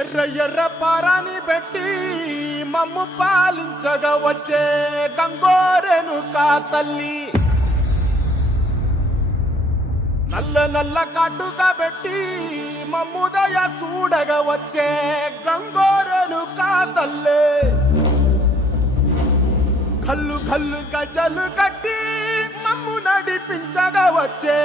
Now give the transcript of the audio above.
ఎర్ర ఎర్ర పారాని పెట్టి మమ్ము పాలించగా వచ్చే గంగోరెను కా తల్లి, నల్ల నల్ల కాటుగా పెట్టి మమ్ముదయ చూడగా వచ్చే గంగోరెను కా తల్లి, కల్లు కల్లు గజలు కట్టి మమ్ము నడిపించగా వచ్చే